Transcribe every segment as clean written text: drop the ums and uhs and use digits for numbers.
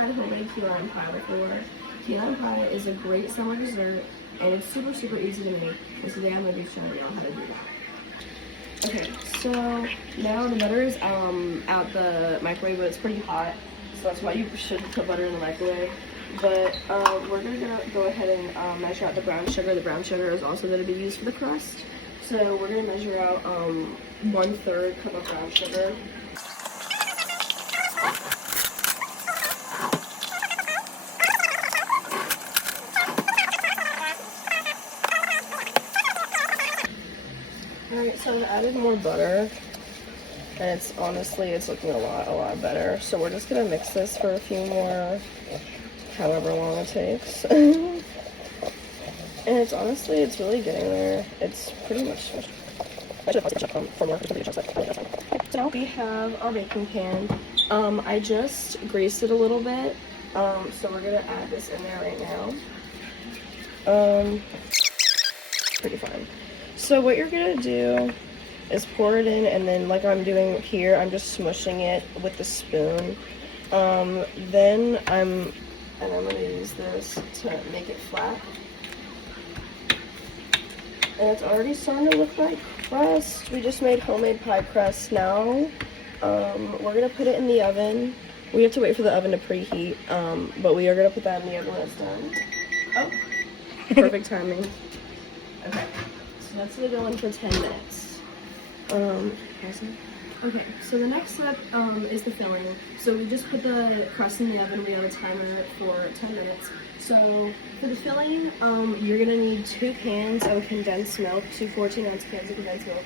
tried homemade key lime pie before. Key lime pie is a great summer dessert, and it's super, super easy to make. And today I'm going to be showing you how to do that. Okay, so now the butter is out the microwave, but it's pretty hot, so that's why you should put butter in the microwave. But we're going to go ahead and measure out the brown sugar. The brown sugar is also going to be used for the crust. So we're going to measure out 1/3 cup of brown sugar. Alright, so I've added more butter, and it's looking a lot better. So we're just gonna mix this for a few more, however long it takes. And it's really getting there. It's pretty much. So now we have our baking pan. I just greased it a little bit, so we're gonna add this in there right now. Pretty fine. So what you're gonna do is pour it in, and then like I'm doing here, I'm just smushing it with the spoon. Then I'm gonna use this to make it flat. And it's already starting to look like crust. We just made homemade pie crust. Now, we're gonna put it in the oven. We have to wait for the oven to preheat, but we are gonna put that in the oven when it's done. Oh, perfect timing. Okay. So that's gonna go in for 10 minutes. Okay, so the next step is the filling. So we just put the crust in the oven. We have a timer for 10 minutes. So for the filling, you're gonna need 2 cans of condensed milk, 2 14-ounce cans of condensed milk.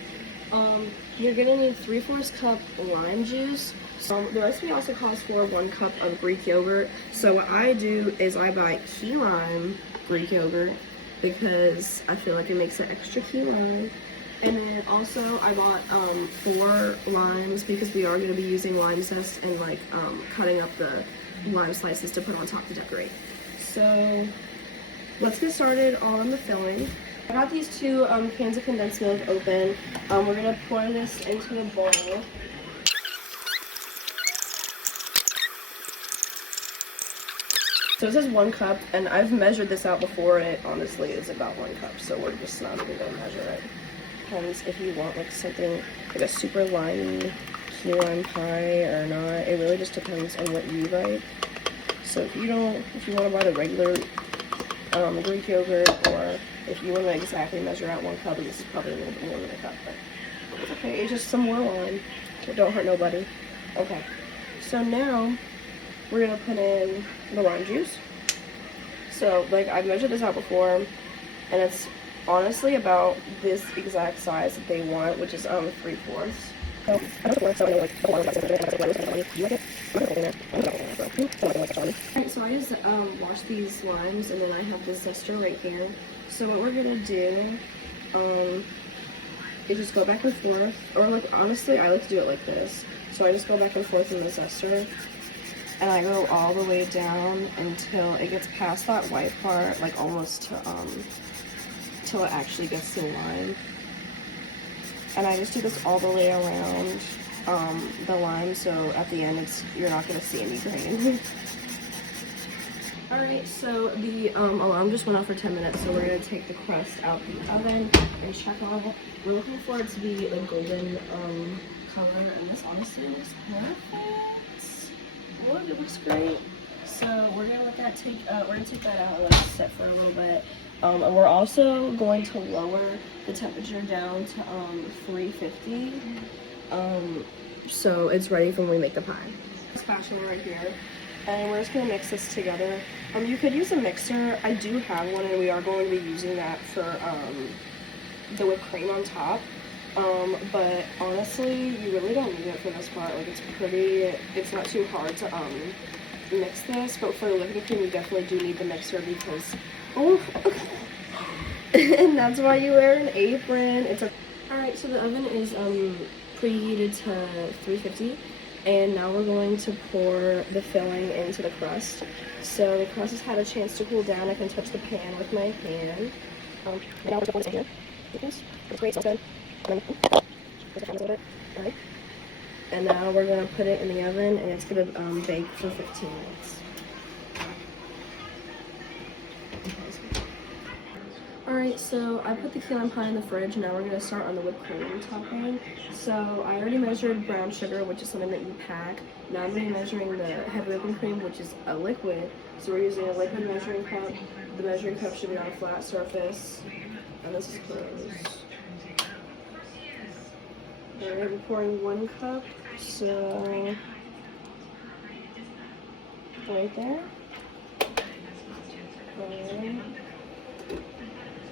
You're gonna need 3/4 cup lime juice. The recipe also calls for 1 cup of Greek yogurt. So what I do is I buy key lime Greek yogurt, because I feel like it makes it extra key lime. And then also I bought 4 limes, because we are going to be using lime zest and like cutting up the lime slices to put on top to decorate. So let's get started on the filling. I got these 2 cans of condensed milk open. We're going to pour this into the bowl. So it says 1 cup, and I've measured this out before, and it honestly is about 1 cup, so we're just not even going to measure it. Depends if you want like something like a super limey key lime pie or not. It really just depends on what you like. So if you want to buy the regular Greek yogurt, or if you want to exactly measure out 1 cup, this is probably a little bit more than a cup, but it's okay. It's just some more lime. It don't hurt nobody. Okay, so now we're gonna put in the lime juice. So like I've measured this out before, and it's honestly about this exact size that they want, which is 3/4. Alright, so I just washed these limes, and then I have this zester right here. So what we're gonna do is just go back and forth, or like honestly I like to do it like this. So I just go back and forth in the zester, and I go all the way down until it gets past that white part, like almost to till it actually gets to the lime. And I just do this all the way around the lime, so at the end you're not going to see any grain. Alright, so the alarm just went off for 10 minutes, so we're going to take the crust out of the oven and check on it. We're looking for it to be a golden color, and this honestly looks perfect. Look, it looks great. So we're gonna let that we're gonna take that out and let it sit for a little bit. And we're also going to lower the temperature down to 350. So it's ready for when we make the pie. Spatula right here, and we're just gonna mix this together. You could use a mixer. I do have one, and we are going to be using that for the whipped cream on top. But honestly, you really don't need it for this part. Like it's not too hard to mix this, but for the whipping cream you definitely do need the mixer, because and that's why you wear an apron. Alright, so the oven is preheated to 350, and now we're going to pour the filling into the crust. So the crust has had a chance to cool down. I can touch the pan with my hand. Now we're going to pour this in here. It's great, smells good. And now we're going to put it in the oven, and it's going to bake for 15 minutes. Alright, so I put the key lime pie in the fridge. Now we're going to start on the whipped cream topping. So I already measured brown sugar, which is something that you pack. Now I'm going to be measuring the heavy whipping cream, which is a liquid. So we're using a liquid measuring cup. The measuring cup should be on a flat surface. And this is closed. Alright, I'm pouring 1 cup. So right there. Alright.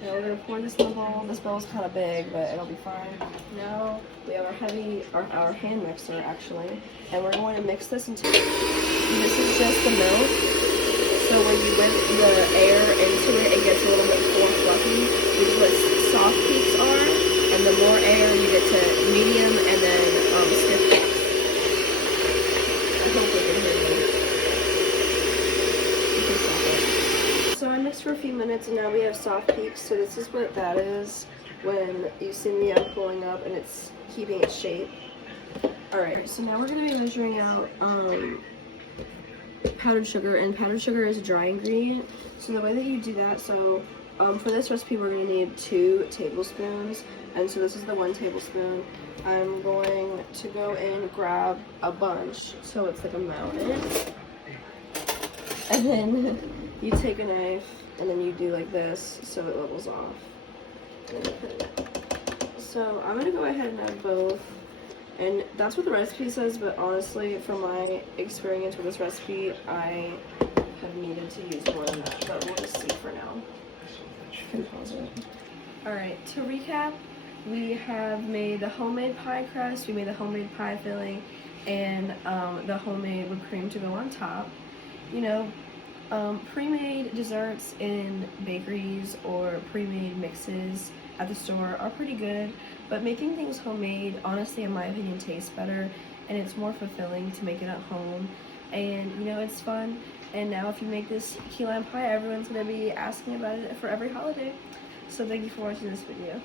Now we're gonna pour this in the bowl. This bowl is kind of big, but it'll be fine. Now we have our hand mixer actually, and we're going to mix this into. This is just the milk. So when you whip the air into it, it gets a little bit more fluffy, which is what soft peaks are. And the more air you get to medium, and then stiff. I hope we can hear you. You can stop it. So I mixed for a few minutes and now we have soft peaks. So this is what that is when you see me pulling up and it's keeping its shape. Alright, so now we're going to be measuring out powdered sugar, and powdered sugar is a dry ingredient. So the way that you do that, so for this recipe we're going to need 2 tablespoons, and so this is the 1 tablespoon. I'm going to go and grab a bunch, so it's like a mountain, and then you take a knife and then you do like this so it levels off. And then put it. So I'm gonna go ahead and add both, and that's what the recipe says, but honestly from my experience with this recipe I have needed to use more than that, but we'll just see for now. You can pause it. Alright, to recap, we have made the homemade pie crust, we made the homemade pie filling, and the homemade whipped cream to go on top. You know, pre-made desserts in bakeries or pre-made mixes at the store are pretty good, but making things homemade, honestly, in my opinion, tastes better, and it's more fulfilling to make it at home, and you know, it's fun. And now if you make this key lime pie, everyone's going to be asking about it for every holiday. So thank you for watching this video.